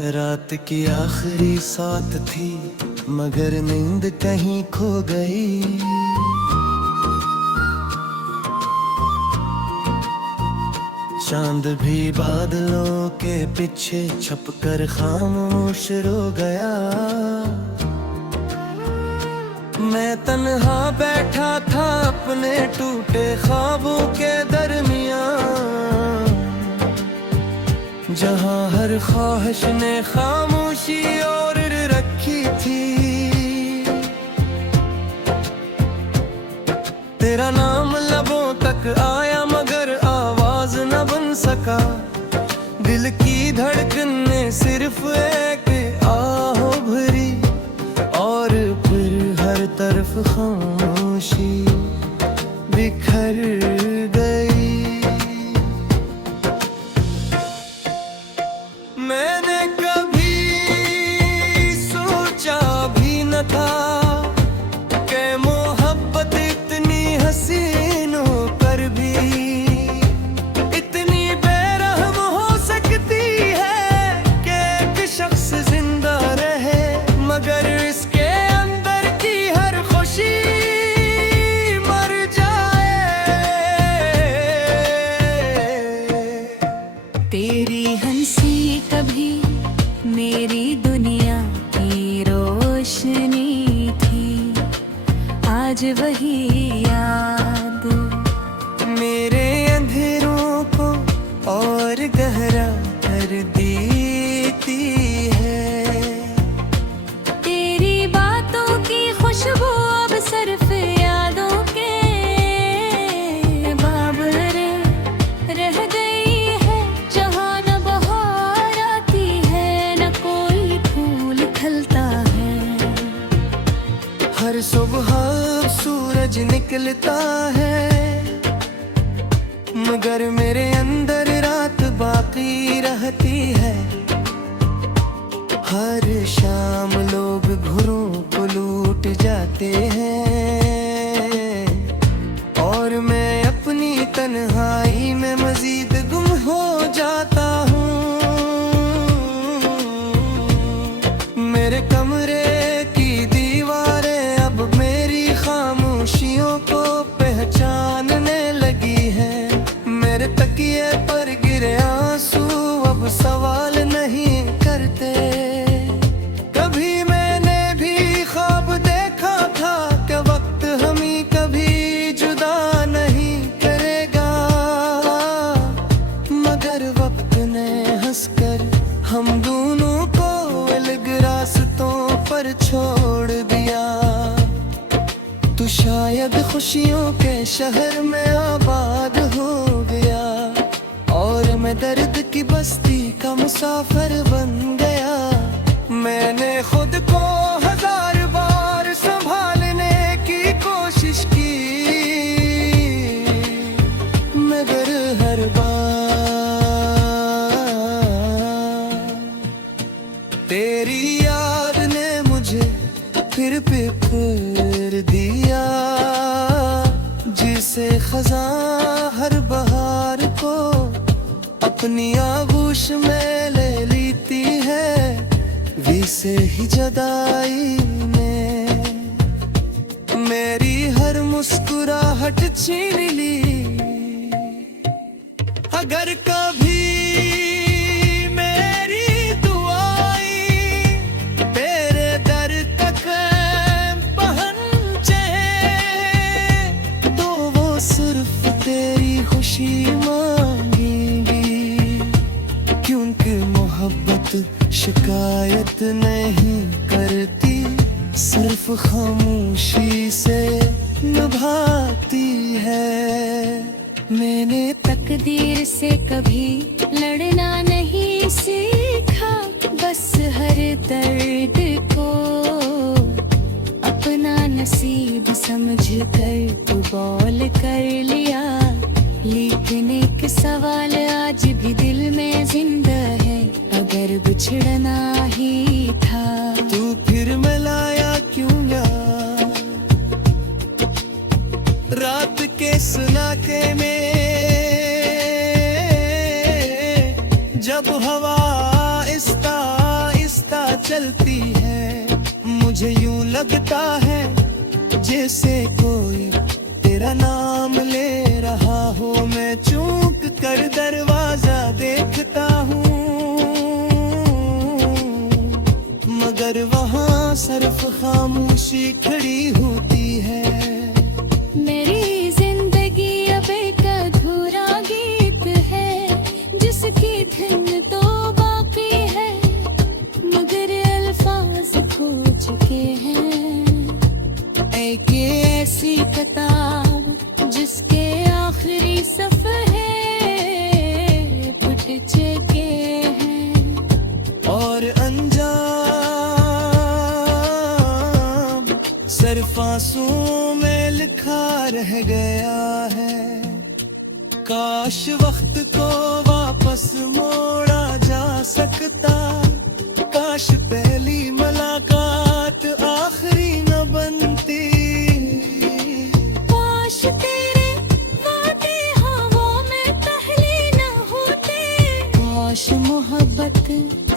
रात की आखिरी सात थी मगर नींद कहीं खो गई। चांद भी बादलों के पीछे छपकर खामोश रो गया। मैं तन्हा बैठा था अपने टूटे ख्वाबों के दरमियान, जहां हर ख्वाहिश ने खामोशी और रखी थी। तेरा नाम लबों तक आया मगर आवाज न बन सका। दिल की धड़कन ने सिर्फ एक आहो भरी और फिर हर तरफ खामोशी बिखर गई। मैंने कभी सोचा भी न था कि मोहब्बत इतनी हसीन होकर भी इतनी बेरहम हो सकती है कि एक शख्स जिंदा रहे मगर इसके अंदर की हर खुशी मर जाए। तेरी हंसी कभी मेरी दुनिया की रोशनी थी, आज वही याद मेरे अंधेरों को और गहरा कर देती है। तेरी बातों की खुशबू अब सिर्फ यादों के बाबरे रह गई है, जहाँ न बहार आती है न कोई फूल खिलता है। हर सुबह सूरज निकलता है मगर मेरे अंदर रात बाकी रहती है। हर शाम लोग घरों को लूट जाते हैं और मैं अपनी तन्हाई में मजीद गुम हो जाता हूँ। मेरे कमरे की दीवारें अब मेरी खामोशियों को पहचानने लगी हैं। मेरे तकिए पर गिरे आंसू अब सवाल नहीं करते। कभी मैंने भी ख्वाब देखा था कि वक्त हमें कभी जुदा नहीं करेगा मगर वक्त ने हंसकर हम दोनों को अलग रास्तों पर छोड़ दिया। तू शायद खुशियों के शहर में आबाद हो गया और मैं दर्द की बस्ती का मुसाफिर बन गया। मैंने खुद को हजार बार संभालने की कोशिश की मगर हर बार तेरी याद ने मुझे फिर बिखेर दिया। जिसे खजां हर बहार को अपनी आगोश में ले लेती है, वैसे ही जुदाई ने मेरी हर मुस्कुराहट छीन ली। अगर कभी मेरी दुआएं तेरे दर तक पहुंचे तो वो सिर्फ तेरी खुशी मांगेंगी, क्योंकि मोहब्बत शिकायत नहीं करती, सिर्फ खामोशी से निभाती है। मैंने तकदीर से कभी लड़ना नहीं सीखा, बस हर दर्द को अपना नसीब समझ कर तू बोल कर लिया। लेकिन एक सवाल आज भी दिल में जिंदा है, अगर बिछड़ना ही था तू फिर मिलाया क्यों यार? रात के सुनाके में अब हवा आहिस्ता आहिस्ता चलती है, मुझे यूं लगता है जैसे कोई तेरा नाम ले रहा हो। मैं चूक कर दरवाजा देखता हूँ, मगर वहाँ सिर्फ खामोशी खड़ी होती है। मेरी जिंदगी अब एक अधूरा गीत है, जिसकी धुन तो बाकी है, मगर अल्फाज खो चुके हैं। एक ऐसी किताब जिसके आखिरी सफ़े फट चुके हैं, और अंजाम सिर्फ आंसुओं में लिखा रह गया है। काश वक्त को वापस मोड़ा जा सकता, काश पहली मुलाकात आखिरी न बनती। काश तेरे वादे हवा में पहले न होते, काश मोहब्बत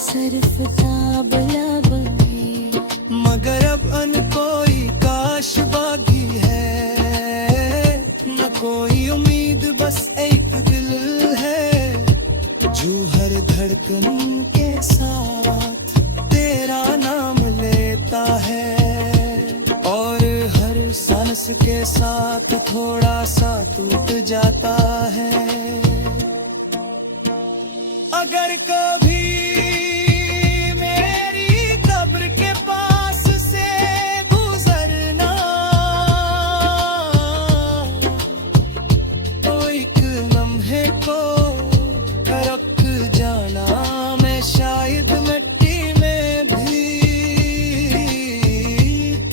सिर्फ ताब लबे, मगर अब अन कोई काश बाकी है, न कोई उम्मीद बस एक दिल है, जो हर धड़कन के साथ तेरा नाम लेता है, और हर सांस के साथ थोड़ा सा टूट जाता है। अगर कभी मेरी कब्र के पास से गुजरना, तो एक लम्हे को रख जाना, मैं शायद मिट्टी में भी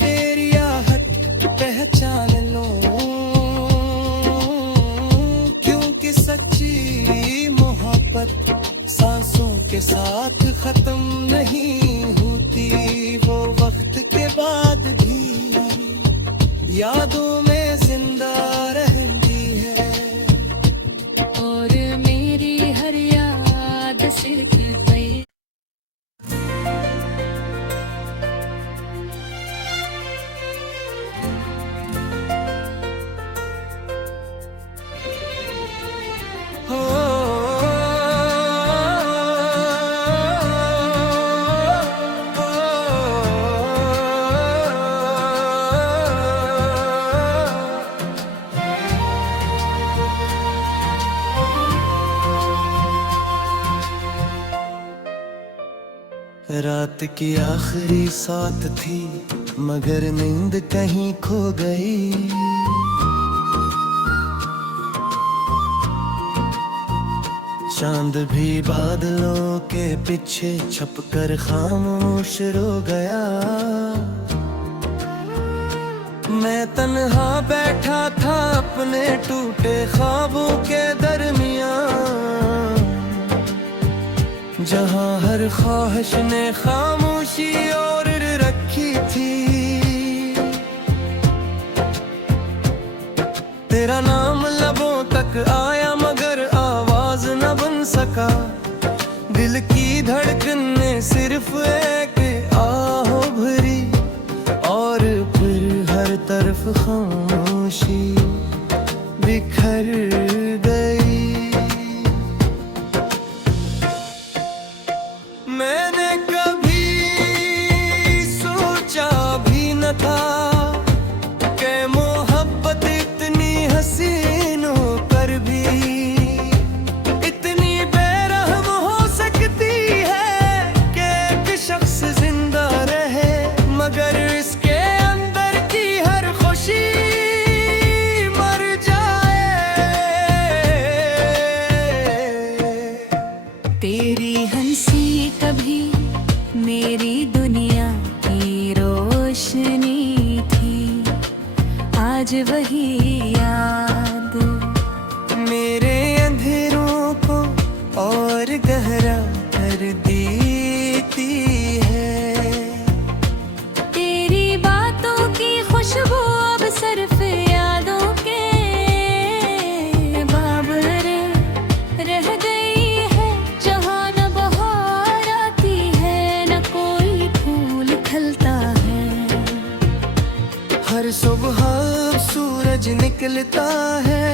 तेरी आहट पहचान लूं, क्योंकि सच्ची मोहब्बत सांसों के साथ खत्म नहीं होती, वो वक्त के बाद भी यादों में जिंदा रहती है। और मेरी हर याद सिर्फ पई हो रात की आखिरी साथ थी, मगर नींद कहीं खो गई। चांद भी बादलों के पीछे छपकर खामोश रो गया। मैं तन्हा बैठा था अपने टूटे ख्वाबों के दरमियान, जहां हर ख्वाहिश ने खामोशी और रखी थी। तेरा नाम लबों तक आया, मगर आवाज न बन सका। दिल की धड़कन ने सिर्फ एक आहो भरी, और फिर हर तरफ खामोशी बिखर गई। मैंने कभी सोचा भी न था कि मोहब्बत इतनी हसीन होकर भी इतनी बेरहम हो सकती है कि एक शख्स जिंदा रहे, मगर इसके अंदर की हर खुशी मर जाए। तेरी हंसी कभी मेरी दुनिया की रोशनी थी, आज वही याद मेरे अंधेरों को और गहरा कर देती है। तेरी बातों की खुशबू अब सिर्फ यादों के बाबरे रह गई है, जहाँ न निकलता है,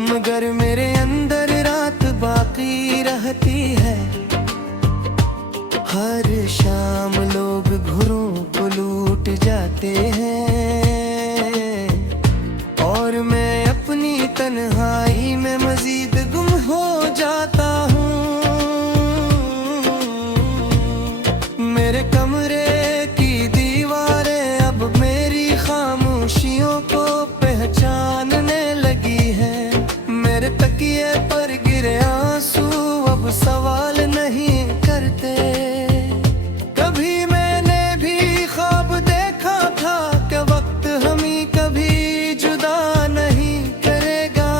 मगर मेरे अंदर रात बाकी रहती है। हर शाम लोग घरों को लूट जाते हैं और मैं अपनी तन्हाई में मजीद गुम हो जाता हूँ। मेरे कमरे की दीवारें अब मेरी खामोशियों को पहचानने लगी हैं। मेरे तकिए पर गिरे आंसू अब सवाल नहीं करते। कभी मैंने भी ख्वाब देखा था कि वक्त हमें कभी जुदा नहीं करेगा,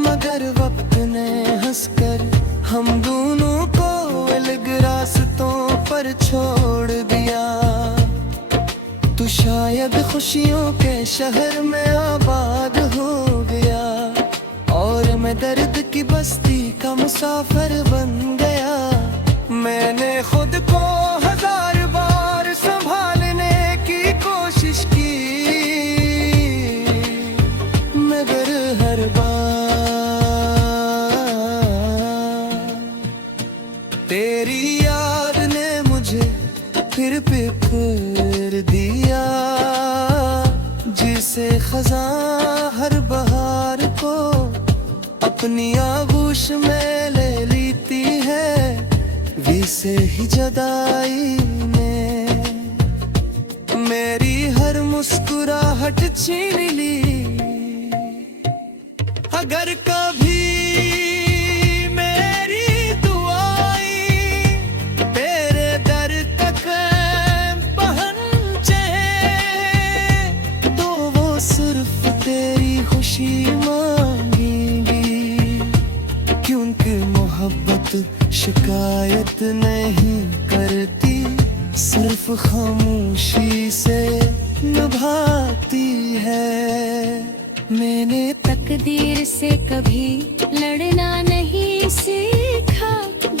मगर वक्त ने हंसकर हम दोनों को अलग रास्तों पर छोड़ दिया। तू शायद खुशियों के शहर में आबाद हो गया और मैं दर्द की बस्ती का मुसाफिर बन गया। मैंने खुद को 1000 बार संभालने की कोशिश की, मगर हर बार तेरी याद ने मुझे फिर बिखेर दिया। जिसे खज़ां हर बहार को अपनी आगोश में ले लेती है, वैसे ही जुदाई ने मेरी हर मुस्कुराहट छीन ली। अगर कभी मेरी दुआएं तेरे दर तक पहुंचे तो वो सिर्फ तेरी खुशी मांगेंगी, क्योंकि मोहब्बत शिकायत नहीं करती, सिर्फ खामोशी से निभाती है। मैंने तकदीर से कभी लड़ना नहीं सीखा,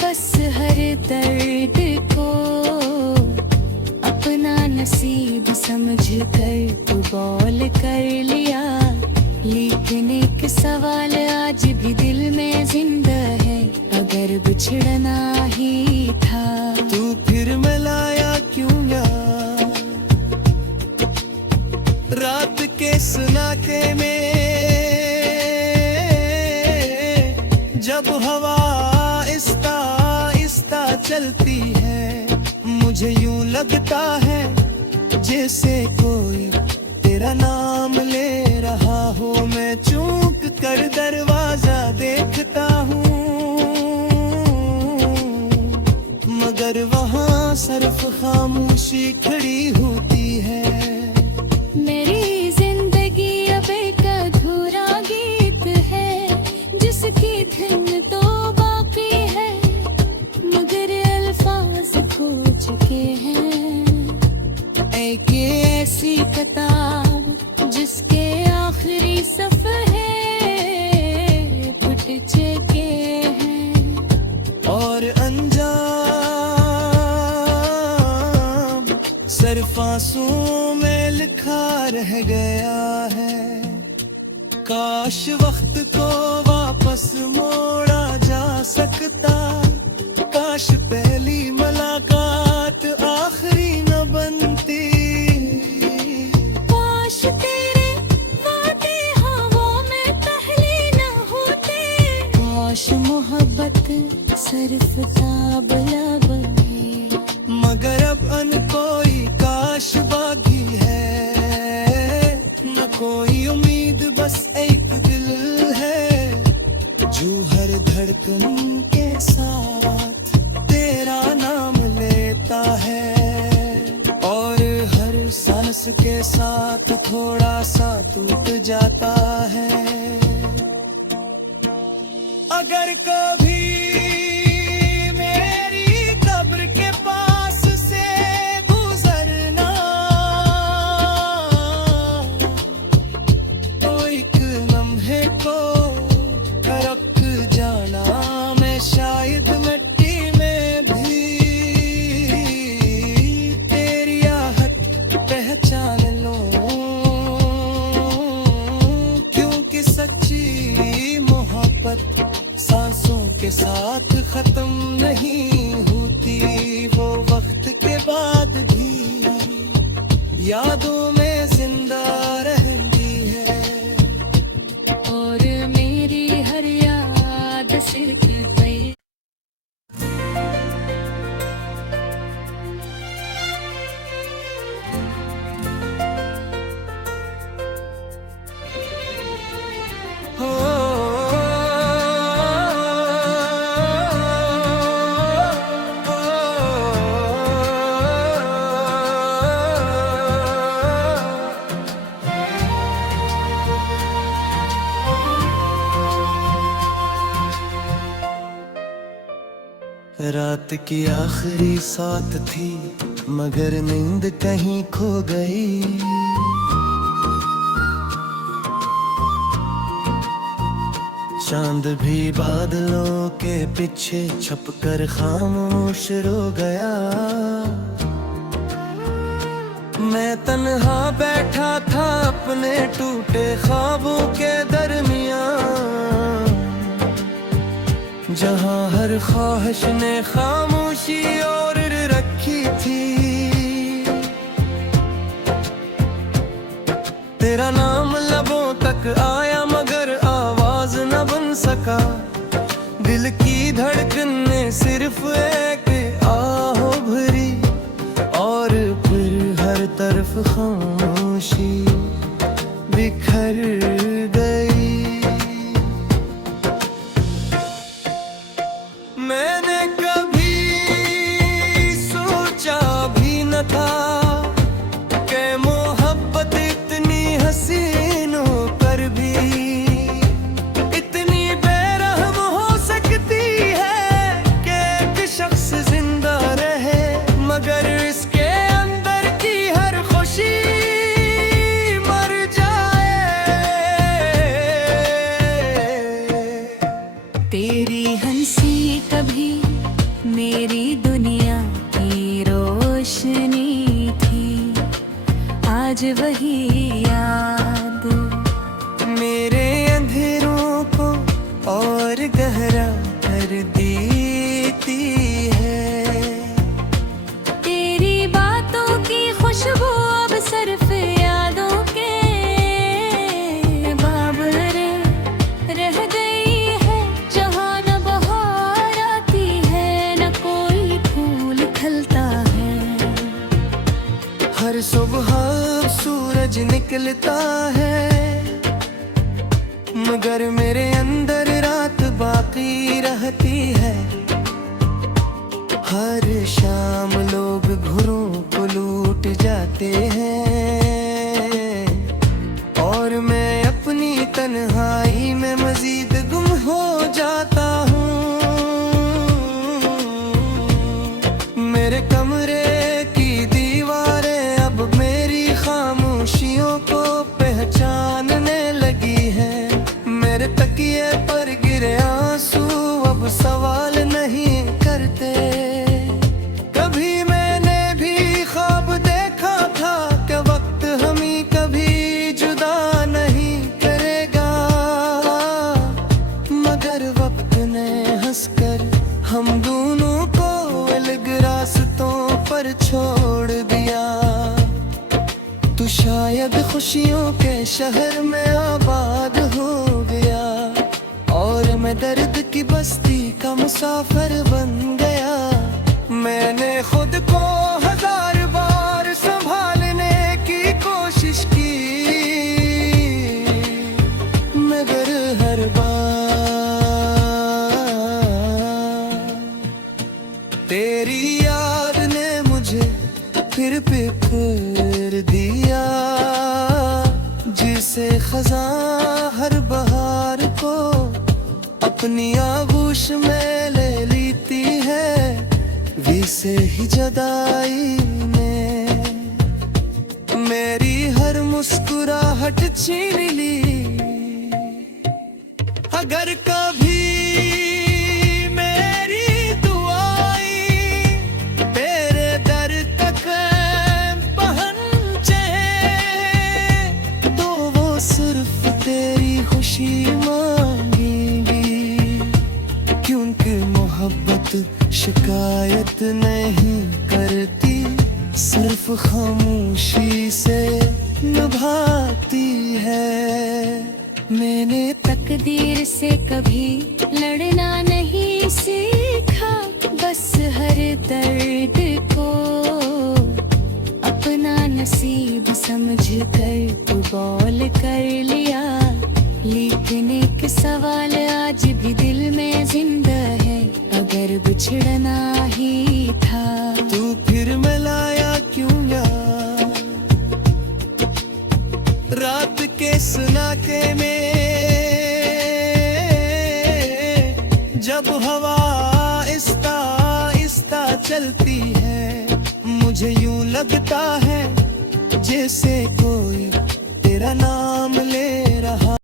बस हर दर्द को अपना नसीब समझ कर तू बोल कर लिया। लेकिन एक सवाल आज भी दिल में जिंदा है, अगर बिछड़ना ही था तू फिर मिलाया क्यों यार? रात के सुनाके में जब हवा आहिस्ता आहिस्ता चलती है, मुझे यूं लगता है जैसे कोई तेरा नाम ले रहा हो। मैं चूक कर दरवाजा देखता हूँ, मगर वहाँ सिर्फ खामोशी खड़ी होती है। मेरी जिंदगी अब एक अधूरा गीत है, जिसकी धुन तो बाकी है, मगर अल्फाज खो चुके हैं। एक ऐसी किताब जिसके आखिरी सफ़े फुट चुके हैं और अंजाम सिर्फ आंसुओं में लिखा रह गया है। काश वक्त को वापस मोड़ा जा सकता, काश पहली मुलाकात आखिरी न बनती। काश तेरे वादे हवा में पहले न होते, काश मोहब्बत सिर्फ ख्वाब लगे, मगर अब अन कोई काश बाकी है, न कोई उम्मीद बस एक दिल है जो हर धड़कन के साथ तेरा नाम लेता है और हर सांस के साथ थोड़ा सा टूट जाता है। अगर कभी मेरी कब्र के पास से गुजरना तो एक लम्हे को रख जाना, मैं शायद मिट्टी में भी तेरी आहट पहचान लूं। बात खत्म नहीं होती, वो वक्त के बाद भी यादों में जिंदा रहती है। और मेरी हर याद सिर की पई हो रात की आखिरी साथ थी, मगर नींद कहीं खो गई। चांद भी बादलों के पीछे छपकर खामोश रो गया। मैं तन्हा बैठा था अपने टूटे ख्वाबों के दरमियान, जहां हर ख्वाहिश ने खामोशी और रखी थी। तेरा नाम लबों तक आया मगर आवाज न बन सका। दिल की धड़कन ने सिर्फ एक आहो भरी, और फिर हर तरफ खामोशी बिखर गई। मैंने कभी सोचा भी न था कि मोहब्बत इतनी हसीन होकर भी इतनी बेरहम हो सकती है कि एक शख्स जिंदा रहे मगर इसके अंदर की हर खुशी मर जाए। तेरी हंसी कभी मेरी दुनिया की रोशनी थी, आज वही याद मेरे अंधेरों को और गहरा कर देती है। तेरी बातों की खुशबू अब सिर्फ यादों के बाबरे रह गई है, जहाँ न बहार आती है न कोई फूल खिलता है। हर सुबह सूरज निकलता है मगर मेरे अंदर रात बाकी रहती है। हर शाम लोग घरों को लूट जाते हैं और मैं अपनी तन्हाई में मजीद गुम हो जाता हूँ। मेरे कमरे की दीवारें अब मेरी खामोशियों को पहचानने लगी हैं। मेरे तकिए पर गिरे आंसू अब सवाल नहीं करते। कभी मैंने भी ख्वाब देखा था कि वक्त हमें कभी जुदा नहीं करेगा, मगर वक्त ने हंसकर हम दोनों को अलग रास्तों पर छोड़ दिया। तू शायद खुशियों के शहर में आबाद हो गया और मैं दर्द की बस्ती का मुसाफिर बन गया। मैंने खुद को हजार बार संभालने की कोशिश की मगर हर बार तेरी याद ने मुझे फिर कर दिया। जिसे खजां हर बहार को अपनी आगोश में ले लेती है, वैसे ही जुदाई ने मेरी हर मुस्कुराहट छीन ली। अगर कभी मेरी दुआएं तेरे दर तक पहुंचे तो वो सिर्फ तेरी खुशी मांगेंगी, क्योंकि मोहब्बत शिकायत नहीं करती, सिर्फ खामोशी से निभाती है। मैंने तकदीर से कभी लड़ना नहीं सीखा, बस हर दर्द को अपना नसीब समझ कर तू बोल कर लिया। लेकिन एक सवाल आज भी दिल में जिंदा है, अगर बिछड़ना ही था तू फिर मिलाया क्यों यार रात के सन्नाटे में, जब हवा आहिस्ता आहिस्ता चलती है। मुझे यूं लगता है जैसे कोई तेरा नाम ले रहा